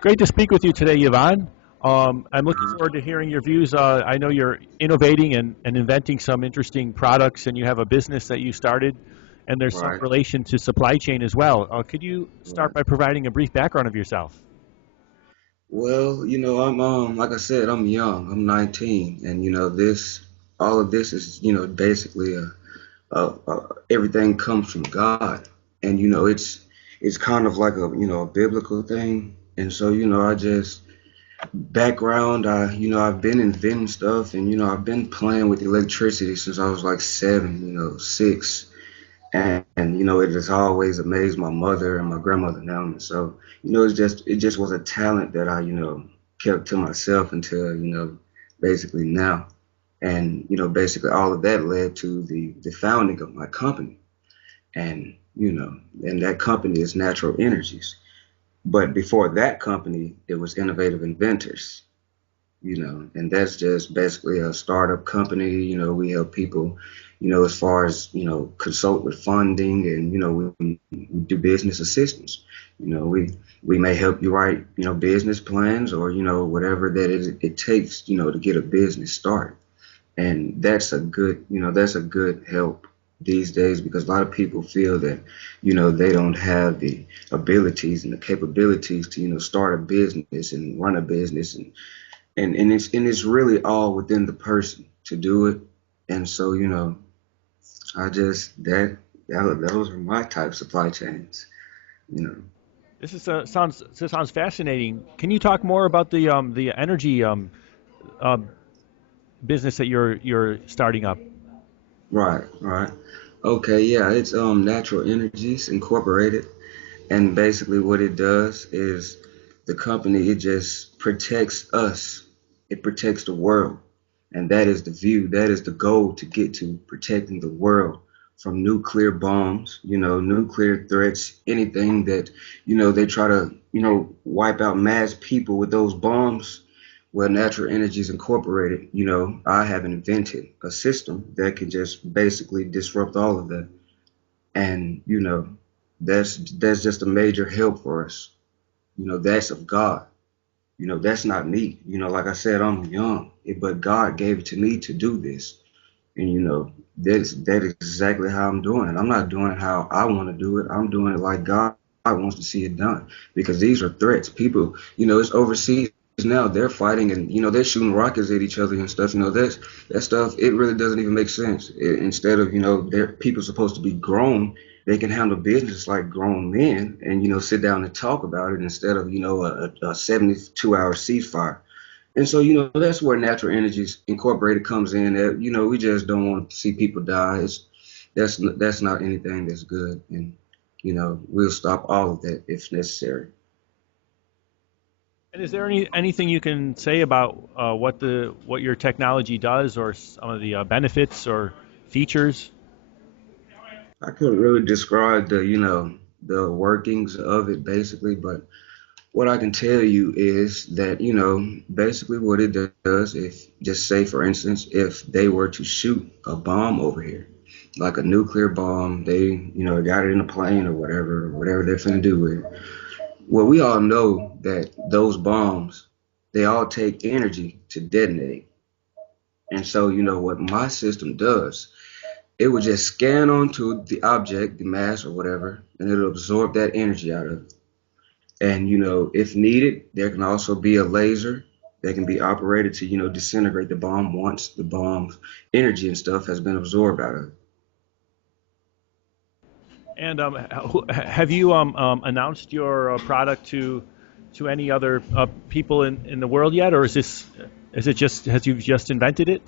Great to speak with you today, JeVonte. I'm looking forward to hearing your views. I know you're innovating and inventing some interesting products, and you have a business that you started, and there's some Right, relation to supply chain as well. Could you start right. by providing a brief background of yourself? Well, I'm like I said, I'm young. I'm 19, and all of this is basically everything comes from God, and it's kind of like a biblical thing, and so I just background. I've been inventing stuff, and I've been playing with electricity since I was like 7, 6. And it has always amazed my mother and my grandmother now. And so it just was a talent that I kept to myself until basically now. And basically all of that led to the founding of my company. And and that company is Natural Energies. But before that company, it was Innovative Inventors. And that's just basically a startup company. We help people, as far as, consult with funding, and, we do business assistance. We may help you write, business plans, or, whatever it takes, to get a business started. And that's a good help these days, because a lot of people feel that, they don't have the abilities and the capabilities to, start a business and run a business, and it's really all within the person to do it. And so I just those are my type of supply chains. You know. This sounds fascinating. Can you talk more about the energy uh, business that you're starting up? Right, right. Okay, yeah, it's Natural Energies Incorporated, and basically what it does is the company, it just protects us. It protects the world. And that is the view, that is the goal, to get to protecting the world from nuclear bombs, nuclear threats, anything that, they try to, wipe out mass people with those bombs. Well, Natural Energies Incorporated, I have invented a system that can just basically disrupt all of that. And, that's just a major help for us. That's of God. That's not me. Like I said, I'm young, but God gave it to me to do this. And that is exactly how I'm doing it. I'm not doing it how I want to do it. I'm doing it like God wants to see it done. Because these are threats. People, it's overseas now. They're fighting, and they're shooting rockets at each other and stuff. That stuff. It really doesn't even make sense. Instead of they're people supposed to be grown. They can handle business like grown men, and sit down and talk about it, instead of a 72-hour ceasefire. And so, that's where Natural Energies Incorporated comes in. That we just don't want to see people die. That's not anything that's good, and we'll stop all of that if necessary. And is there anything you can say about what your technology does, or some of the benefits or features? I couldn't really describe the workings of it basically, but what I can tell you is that basically what it does, if just say for instance, if they were to shoot a bomb over here, like a nuclear bomb, they got it in a plane or whatever they're finna do with it. Well, we all know that those bombs, they all take energy to detonate. And so, what my system does, it would just scan onto the object, the mass or whatever, and it'll absorb that energy out of it. And, if needed, there can also be a laser that can be operated to, disintegrate the bomb once the bomb's energy and stuff has been absorbed out of it. And have you announced your product to any other people in the world yet, or is it just has you just invented it?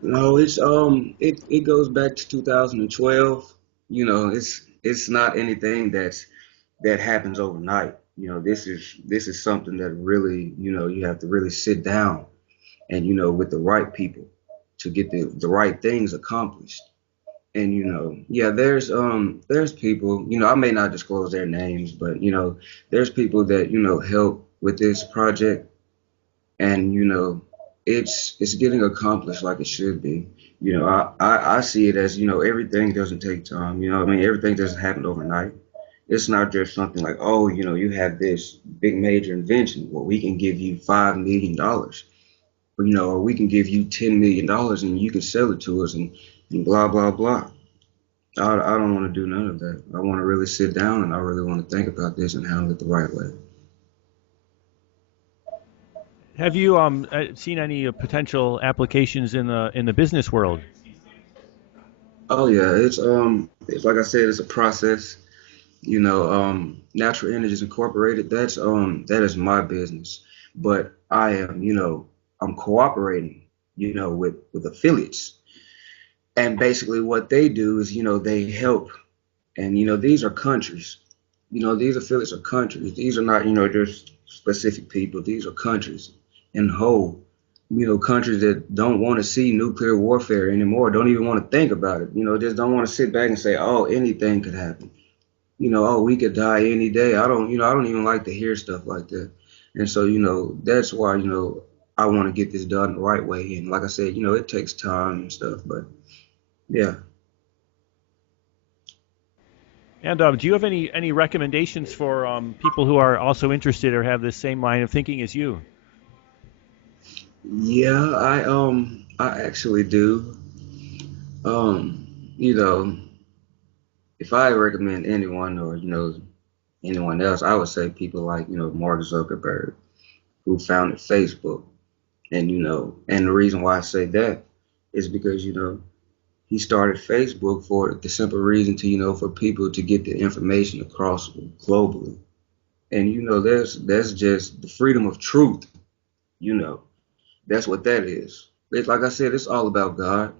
No, it goes back to 2012. It's not anything that happens overnight. This is something that really, you have to really sit down and with the right people to get the right things accomplished. And yeah, there's people, I may not disclose their names, but there's people that help with this project, and it's getting accomplished like it should be. I see it as everything doesn't take time. I mean, everything doesn't happen overnight. It's not just something like, oh, you have this big major invention. Well, we can give you $5 million, or we can give you $10 million and you can sell it to us and blah blah blah. I don't want to do none of that. I want to really sit down and I really want to think about this and handle it the right way. Have you seen any potential applications in the business world? Oh yeah, it's like I said, it's a process. Natural Energies Incorporated, that is my business. But I'm cooperating, with affiliates. And basically what they do is, they help. And these are countries. These affiliates are countries. These are not, just specific people. These are countries in whole. Countries that don't want to see nuclear warfare anymore, don't even want to think about it. Just don't want to sit back and say, oh, anything could happen. Oh, we could die any day. I don't even like to hear stuff like that. And so, that's why, I want to get this done the right way. And like I said, it takes time and stuff, but yeah. And do you have any recommendations for people who are also interested or have the same line of thinking as you? Yeah, I actually do. Um, you know, if I recommend anyone or, anyone else, I would say people like, Mark Zuckerberg, who founded Facebook. And the reason why I say that is because, he started Facebook for the simple reason to, for people to get the information across globally. And that's just the freedom of truth, you know. That's what that is. It's like I said, it's all about God.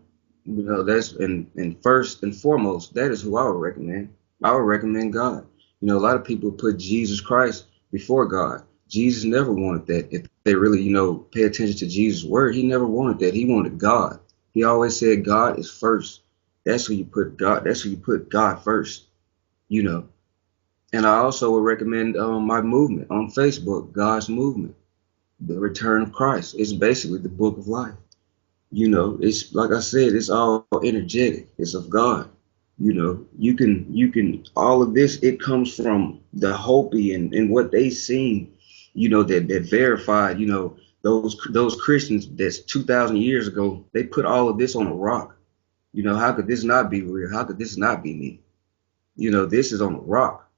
That's and first and foremost, that is who I would recommend. I would recommend God. A lot of people put Jesus Christ before God. Jesus never wanted that. If they really, pay attention to Jesus' word, he never wanted that. He wanted God. He always said God is first. That's who you put God. That's who you put God first. You know. And I also would recommend my movement on Facebook, God's movement, the Return of Christ. It's basically the book of life. It's like I said, it's all energetic. It's of God. You can all of this, it comes from the Hopi and what they seen, that verified, those Christians that's 2,000 years ago, they put all of this on a rock. How could this not be real? How could this not be me? This is on a rock.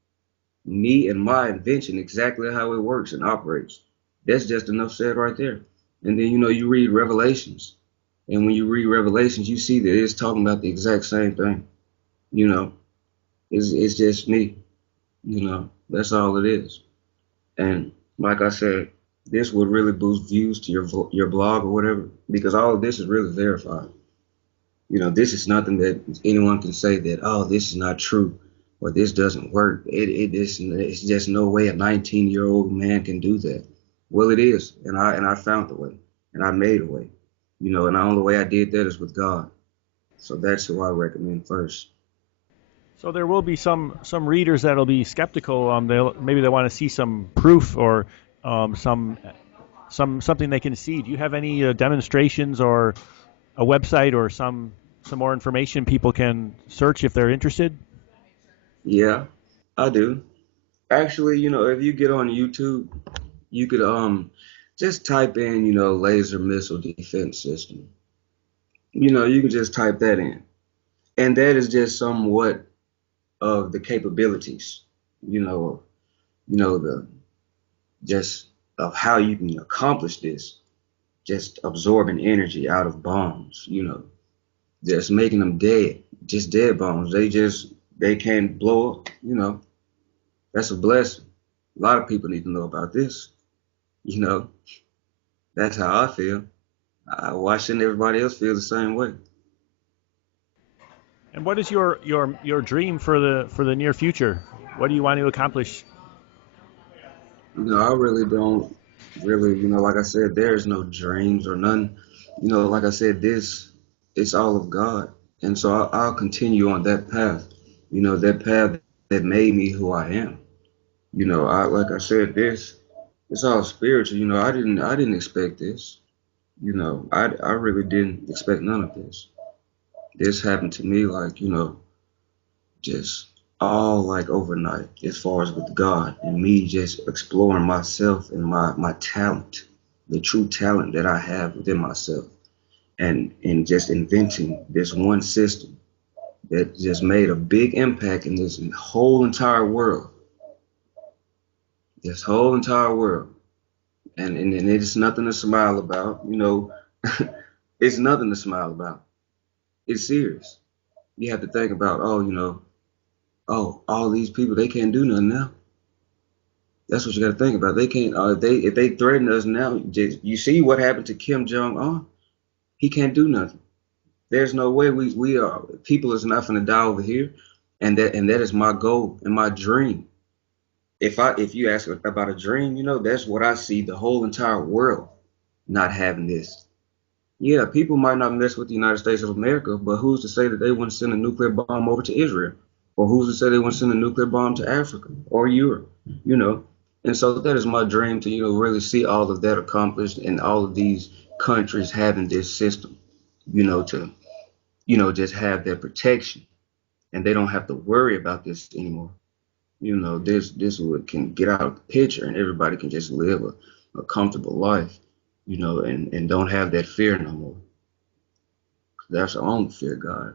Me and my invention, exactly how it works and operates. That's just enough said right there. And then, you read Revelations. And when you read Revelations, you see that it's talking about the exact same thing. You know, it's just me. That's all it is. And like I said, this would really boost views to your blog or whatever, because all of this is really verified. This is nothing that anyone can say that, oh, this is not true or this doesn't work. It's just no way a 19-year-old man can do that. Well, it is, and I found the way, and I made a way. And the only way I did that is with God. So that's who I recommend first. So there will be some readers that'll be skeptical. Maybe they want to see some proof or something they can see. Do you have any demonstrations or a website or some more information people can search if they're interested? Yeah, I do. Actually, if you get on YouTube, you could just type in, laser missile defense system. You can just type that in. And that is just somewhat of the capabilities, you know, the just of how you can accomplish this, just absorbing energy out of bombs, just making them dead, just dead bombs. They can't blow up, That's a blessing. A lot of people need to know about this, you know. That's how I feel. Why shouldn't everybody else feel the same way? And what is your dream for the near future? What do you want to accomplish? I really don't really, like I said, there's no dreams or none. Like I said, this it's all of God. And so I'll continue on that path, that path that made me who I am. Like I said, this it's all spiritual. I didn't expect this. I really didn't expect none of this. This happened to me like, just all like overnight as far as with God and me just exploring myself and my talent, the true talent that I have within myself, and just inventing this one system that just made a big impact in this whole entire world, this whole entire world. And it's nothing to smile about, it's nothing to smile about. It's serious. You have to think about, oh, all these people, they can't do nothing now. That's what you got to think about. They can't. If they threaten us now, you see what happened to Kim Jong Un. He can't do nothing. There's no way we are people is not going to die over here, and that is my goal and my dream. If you ask about a dream, that's what I see. The whole entire world not having this. Yeah, people might not mess with the United States of America, but who's to say that they wouldn't send a nuclear bomb over to Israel? Or who's to say they wouldn't send a nuclear bomb to Africa or Europe? You know? And so that is my dream to, really see all of that accomplished and all of these countries having this system, to, just have that protection and they don't have to worry about this anymore. This would can get out of the picture and everybody can just live a comfortable life, and don't have that fear no more. That's our own fear, God.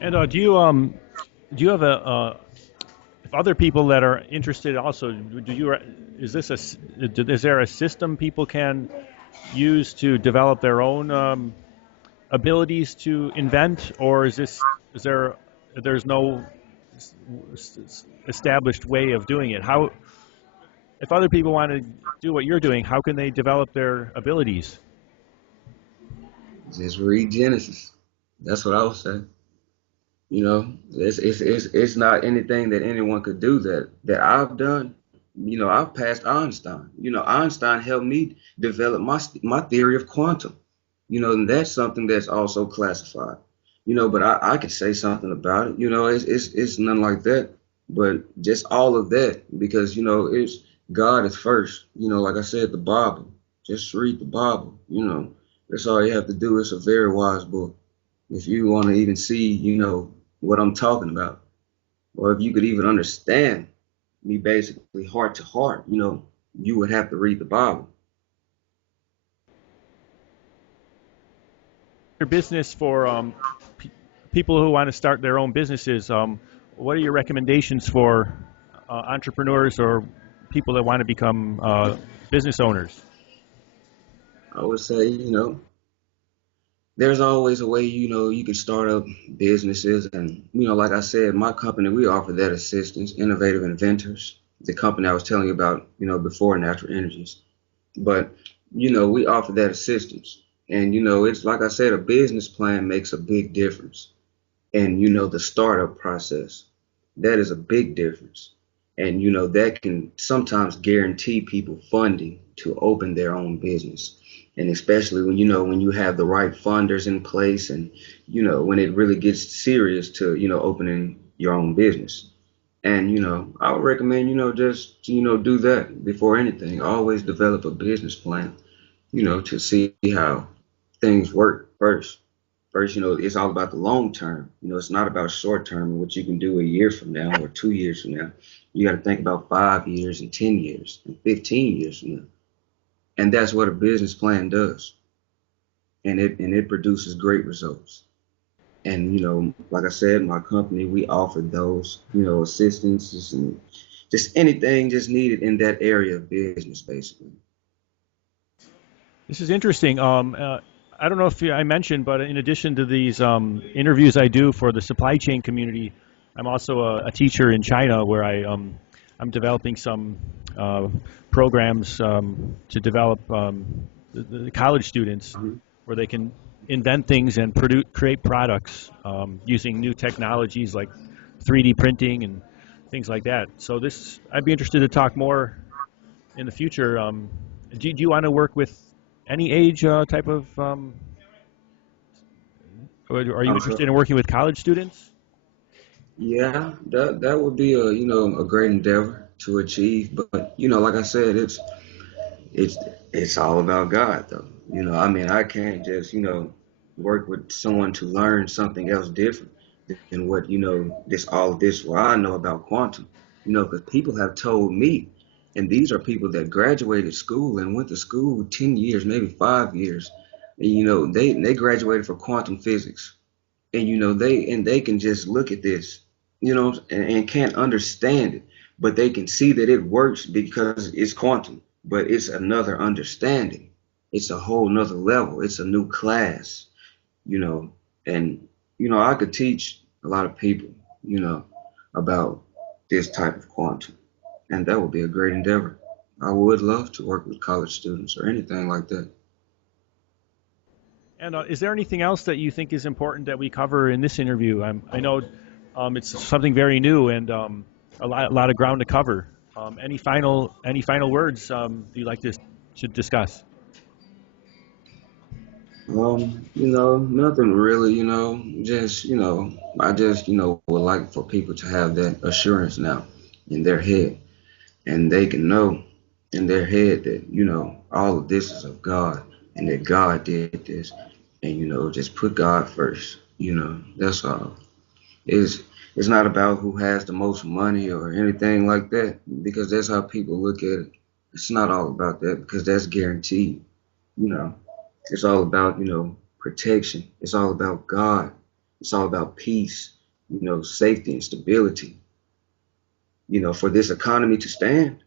And do you have a if other people that are interested also, do you is this a is there a system people can use to develop their own abilities to invent, or is there's no established way of doing it? How if other people want to do what you're doing, how can they develop their abilities? Just read Genesis. That's what I would say. It's not anything that anyone could do that I've done. I've passed Einstein. Einstein helped me develop my theory of quantum. And that's something that's also classified. But I could say something about it. It's nothing like that. But just all of that because it's God is first. Like I said, the Bible. Just read the Bible. That's all you have to do. It's a very wise book. If you want to even see, what I'm talking about, or if you could even understand me basically heart to heart, you would have to read the Bible. Your business for people who want to start their own businesses. What are your recommendations for entrepreneurs or people that want to become business owners? I would say, there's always a way, you can start up businesses. And, like I said, my company, we offer that assistance, Innovative Inventors, the company I was telling you about, before Natural Energies. But, we offer that assistance. And, it's like I said, a business plan makes a big difference. And, the startup process, that is a big difference. And, that can sometimes guarantee people funding to open their own business. And especially when you have the right funders in place and, when it really gets serious to, opening your own business. And, I would recommend, just, do that before anything. Always develop a business plan, to see how things work first. First, it's all about the long term. It's not about short term and what you can do a year from now or 2 years from now. You got to think about 5 years and 10 years and 15 years from now. And that's what a business plan does. And it produces great results. And, like I said, my company, we offer those, assistances and just anything just needed in that area of business, basically. This is interesting. I don't know if I mentioned, but in addition to these interviews I do for the supply chain community, I'm also a teacher in China where I'm developing some programs to develop the college students Mhm. where they can invent things and create products using new technologies like 3D printing and things like that. So I'd be interested to talk more in the future. Do you want to work with any age type of, or are you I'm interested sorry. in working with college students? Yeah, that would be a great endeavor to achieve. But like I said, it's it's all about God though. I mean, I can't just work with someone to learn something else different. than what, this all of this what I know about quantum. Because people have told me, and these are people that graduated school and went to school 10 years, maybe 5 years, and they graduated for quantum physics, and they can just look at this, and can't understand it, but they can see that it works because it's quantum, but it's another understanding. It's a whole nother level. It's a new class, you know, and I could teach a lot of people, you know, about this type of quantum, and that would be a great endeavor. I would love to work with college students or anything like that. And is there anything else that you think is important that we cover in this interview? I know it's something very new and a lot of ground to cover. Any final words you like to discuss? Nothing really, just, I just, would like for people to have that assurance now in their head, and they can know in their head that, all of this is of God, and that God did this, and, just put God first, that's all. It's, it's not about who has the most money or anything like that, because that's how people look at it. It's not all about that, because that's guaranteed, you know. It's all about, protection. It's all about God. It's all about peace, safety and stability, for this economy to stand,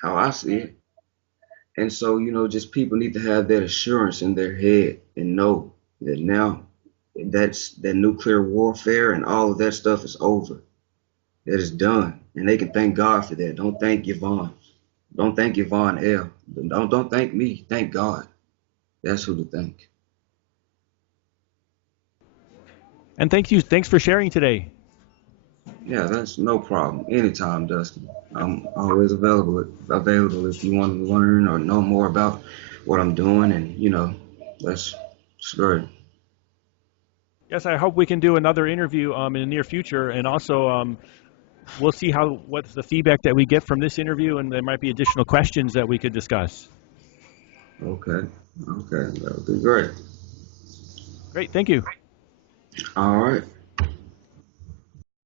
how I see it. And so, just people need to have that assurance in their head and know that now that nuclear warfare and all of that stuff is over. That is done. And they can thank God for that. Don't thank JeVonte. Don't thank JeVonte L. Don't thank me. Thank God. That's who to thank. And thank you. Thanks for sharing today. Yeah, that's no problem. Anytime, Dustin. I'm always available if you want to learn or know more about what I'm doing, and that's great. Yes, I hope we can do another interview in the near future, and also we'll see what's the feedback that we get from this interview, and there might be additional questions that we could discuss. Okay, okay, that would be great. Great, thank you. All right.